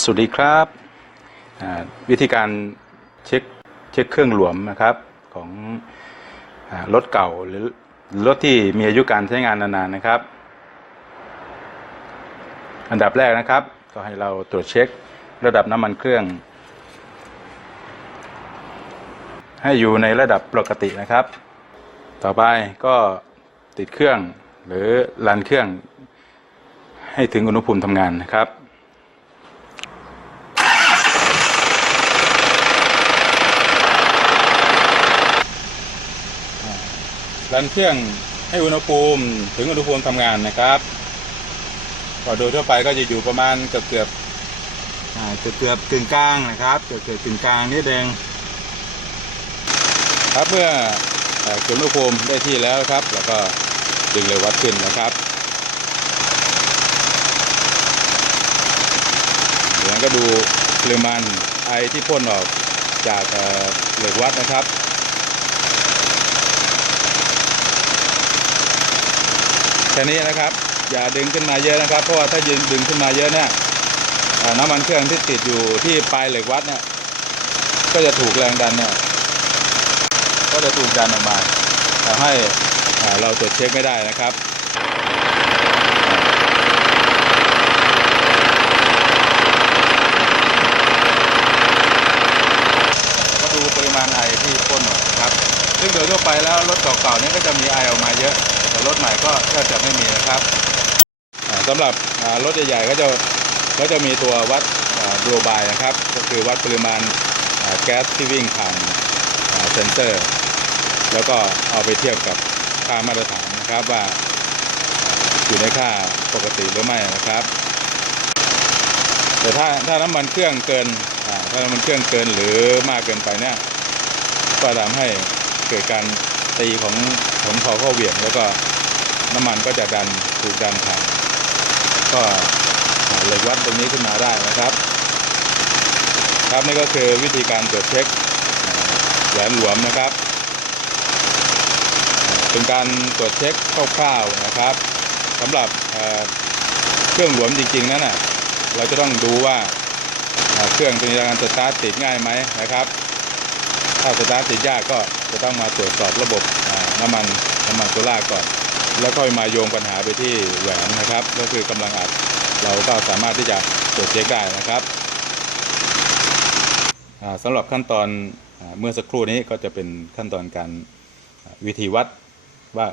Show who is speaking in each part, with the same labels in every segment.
Speaker 1: สวัสดีครับวิธีการเช็คเช็คเครื่องหลวมนะครับของรถเก่าหรือรถที่มีอายุการใช้งานนานๆนะครับ อันดับแรกนะครับ ก็ให้เราตรวจเช็คระดับน้ำมันเครื่อง ให้อยู่ในระดับปกตินะครับ ต่อไปก็ติดเครื่องหรือรันเครื่อง ให้ถึงอุณหภูมิทำงานนะครับ รันเครื่องให้อุณหภูมิถึงอุณหภูมิทำงานนะครับก็โดยทั่วไปก็จะอยู่ประมาณเกือบเกือบเกือบเกือบกึ่งกลางนะครับเกือบเกือบกึ่งกลางนิดเองครับเมื่อเอ่อเก็บอุณหภูมิได้ที่แล้วครับ แล้วก็ดึงเลยวัดขึ้นนะครับเดี๋ยวก็ดูปริมาณไอที่พ่นออกจากเอ่อเหล็กวัดนะครับ แค่นี้นะครับ อย่าดึงขึ้นมาเยอะนะครับ เพราะว่าถ้ายืนดึงขึ้นมาเยอะเนี่ยน้ำมันเครื่องที่ติดอยู่ที่ปลายเหล็กวัดเนี่ย ก็จะถูกแรงดันเนี่ย ก็จะถูกดันออกมาทำให้เราตรวจเช็คไม่ได้นะครับ ก็ดูปริมาณไอที่พ่นออกนะครับ ซึ่งโดยทั่ว ไปแล้วรถเก่าๆนี่ก็จะมีไอออกมาเยอะ แต่รถใหม่ก็แทบจะไม่มีนะครับอ่าสำหรับรถใหญ่ๆก็จะก็จะมีตัววัดโดบายนะครับ ก็คือวัดปริมาณแก๊สที่วิ่งผ่านเซนเซอร์ แล้วก็เอาไปเทียบกับค่ามาตรฐานนะครับว่าอยู่ในค่าปกติหรือไม่นะครับ แต่ถ้าถ้าน้ำมันเครื่องเกินถ้าน้ำมันเครื่องเกินหรือมากเกินไปเนี่ยก็ทำให้ เกิดการตีของของพอเข้าเหวี่ยงแล้วก็น้ำมันก็จะดันถูกดันผ่านก็เล็กวัดตรงนี้ขึ้นมาได้นะครับ ครับนี่ก็คือวิธีการตรวจเช็คแหวนหลวมนะครับ เป็นการตรวจเช็คคร่าวๆนะครับสำหรับเครื่องหลวมจริงๆนั้นน่ะเราจะต้องดูว่าเครื่องเป็นการสตาร์ทติดง่ายไหมนะครับ ถ้าสตาร์ทติดยากก็จะต้องมาตรวจสอบระบบน้ำมันน้ำมันโซล่าร์ก่อน แล้วค่อยมาโยงปัญหาไปที่แหวนนะครับ ก็คือกำลังอัดเราก็สามารถที่จะตรวจเช็คได้นะครับอ่าสำหรับขั้นตอนเมื่อสักครู่นี้ก็จะเป็นขั้นตอนการวิธีวัดว่า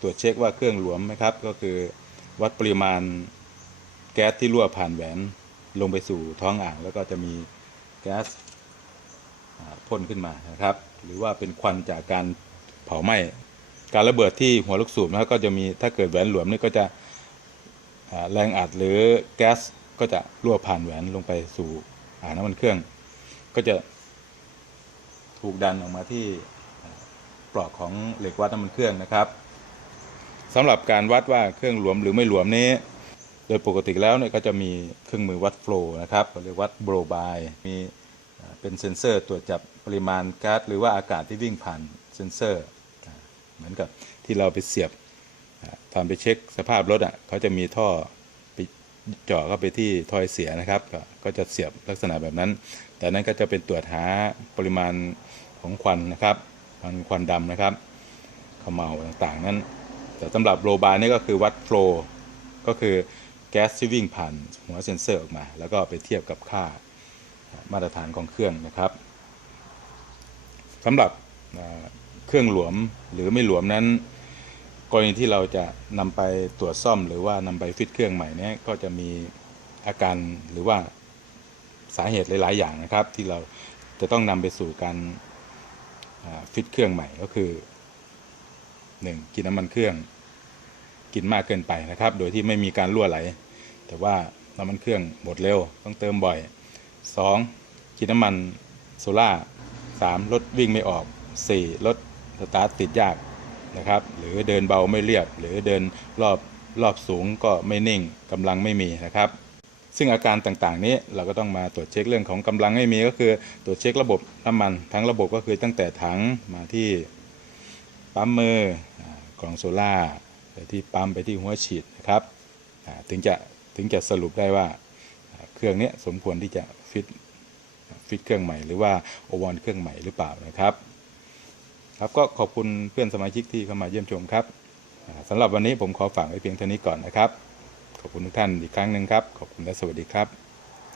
Speaker 1: ตรวจเช็คว่าเครื่องหลวมไหมครับ ก็คือวัดปริมาณแก๊สที่รั่วผ่านแหวนลงไปสู่ท้องอ่าง แล้วก็จะมีแก๊ส พ่นขึ้นมานะครับ หรือว่าเป็นควันจากการเผาไหม้การระเบิดที่หัวลูกสูบนะครับก็จะมีถ้าเกิดแหวนหลวมนี่ก็จะแรงอัดหรือแก๊สก็จะรั่วผ่านแหวนลงไปสู่อ่างน้ำมันเครื่อง ก็จะถูกดันออกมาที่ปลอกของเหล็กวัดน้ำมันเครื่องนะครับสำหรับการวัดว่าเครื่องหลวมหรือไม่หลวมนี้โดยปกติแล้วเนี่ยก็จะมีเครื่องมือวัดโฟล์นะครับเขาเรียกวัดโบรบายมี เป็นเซ็นเซอร์ตรวจจับปริมาณก๊าซหรือว่าอากาศที่วิ่งผ่านเซ็นเซอร์เหมือนกับที่เราไปเสียบตอนไปเช็คสภาพรถอะเขาจะมีท่อไปเจาะเข้าไปที่ทอยเสียนะครับ ก็จะเสียบลักษณะแบบนั้น แต่นั้นก็จะเป็นตรวจหาปริมาณของควันนะครับควันควันดำนะครับเขมเหลาต่างๆ นั้น แต่สำหรับโรบาร์นี่ก็คือวัดโฟล์ก็คือแก๊สที่วิ่งผ่านหัวเซ็นเซอร์ออกมา แล้วก็ไปเทียบกับค่า มาตรฐานของเครื่องนะครับสำหรับเครื่องหลวมหรือไม่หลวมนั้น กรณีที่เราจะนำไปตรวจซ่อมหรือว่านำไปฟิตเครื่องใหม่นี่ยก็จะมีอาการหรือว่าสาเหตุหลาย ๆ อย่างนะครับ ที่เราจะต้องนำไปสู่การฟิตเครื่องใหม่ก็คือ 1. กินน้ำมันเครื่อง กินมากเกินไปนะครับ โดยที่ไม่มีการรั่วไหล แต่ว่าน้ำมันเครื่องหมดเร็วต้องเติมบ่อย 2. กินน้ำมันโซล่าสามรถวิ่งไม่ออก 4. รถสตาร์ทติดยากนะครับ หรือเดินเบาไม่เรียบ หรือเดินรอบรอบสูงก็ไม่นิ่งกำลังไม่มีนะครับ ซึ่งอาการต่างๆ นี้เราก็ต้องมาตรวจเช็คเรื่องของกำลังไม่มีก็คือตรวจเช็คระบบน้ำมันทั้งระบบก็คือตั้งแต่ถังมาที่ปั๊มมือกล่องโซล่าไปที่ปั๊มไปที่หัวฉีดนะครับถึงจะถึงจะสรุปได้ว่า เครื่องนี้สมควรที่จะฟิตฟิตเครื่องใหม่หรือว่าโอวอนเครื่องใหม่หรือเปล่านะครับ ครับก็ขอบคุณเพื่อนสมาชิกที่เข้ามาเยี่ยมชมครับอ่าสำหรับวันนี้ผมขอฝากไว้เพียงเท่านี้ก่อนนะครับ ขอบคุณทุกท่านอีกครั้งหนึ่งครับ ขอบคุณและสวัสดีครับ